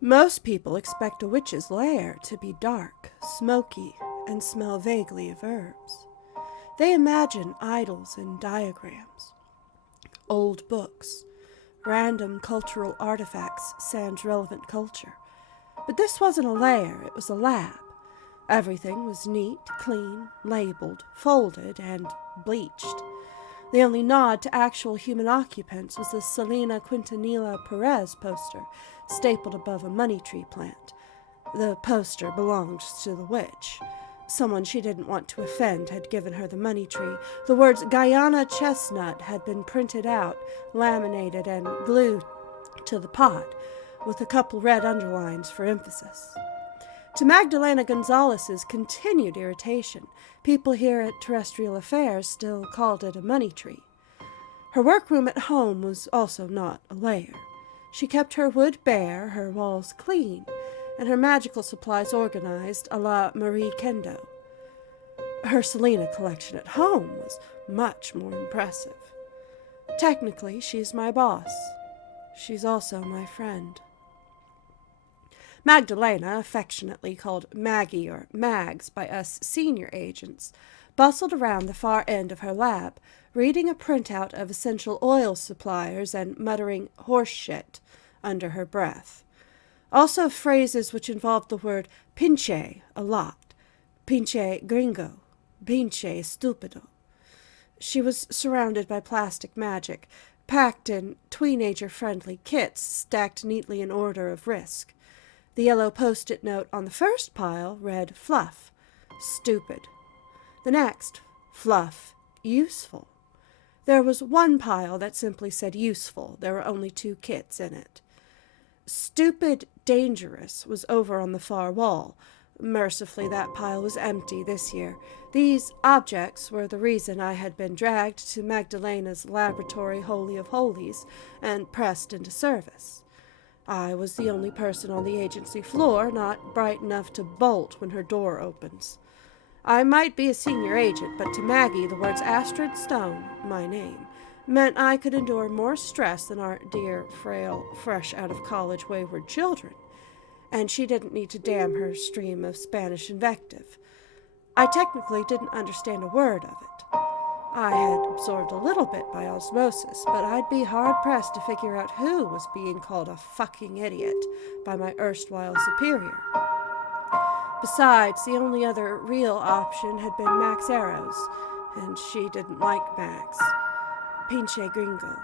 Most people expect a witch's lair to be dark, smoky, and smell vaguely of herbs. They imagine idols and diagrams, old books, random cultural artifacts sans relevant culture. But this wasn't a lair, it was a lab. Everything was neat, clean, labeled, folded, and bleached. The only nod to actual human occupants was the Selena Quintanilla Perez poster stapled above a money tree plant. The poster belonged to the witch. Someone she didn't want to offend had given her the money tree. The words Guyana chestnut had been printed out, laminated, and glued to the pot, with a couple red underlines for emphasis. To Magdalena Gonzales' continued irritation, people here at Terrestrial Affairs still called it a money tree. Her workroom at home was also not a lair. She kept her wood bare, her walls clean, and her magical supplies organized a la Marie Kendo. Her Selena collection at home was much more impressive. Technically, she's my boss. She's also my friend. Magdalena, affectionately called Maggie or Mags by us senior agents, bustled around the far end of her lab, reading a printout of essential oil suppliers and muttering horse shit under her breath. Also phrases which involved the word pinche a lot. Pinche gringo. Pinche stupido. She was surrounded by plastic magic, packed in teenager-friendly kits stacked neatly in order of risk. The yellow post-it note on the first pile read fluff, stupid. The next, fluff, useful. There was one pile that simply said useful. There were only 2 kits in it. Stupid, dangerous was over on the far wall. Mercifully, that pile was empty this year. These objects were the reason I had been dragged to Magdalena's laboratory holy of holies and pressed into service. I was the only person on the agency floor not bright enough to bolt when her door opens. I might be a senior agent, but to Maggie the words Astrid Stone, my name, meant I could endure more stress than our dear, frail, fresh-out-of-college wayward children, and she didn't need to dam her stream of Spanish invective. I technically didn't understand a word of it. I had absorbed a little bit by osmosis, but I'd be hard-pressed to figure out who was being called a fucking idiot by my erstwhile superior. Besides, the only other real option had been Max Arrows, and she didn't like Max. Pinche gringo.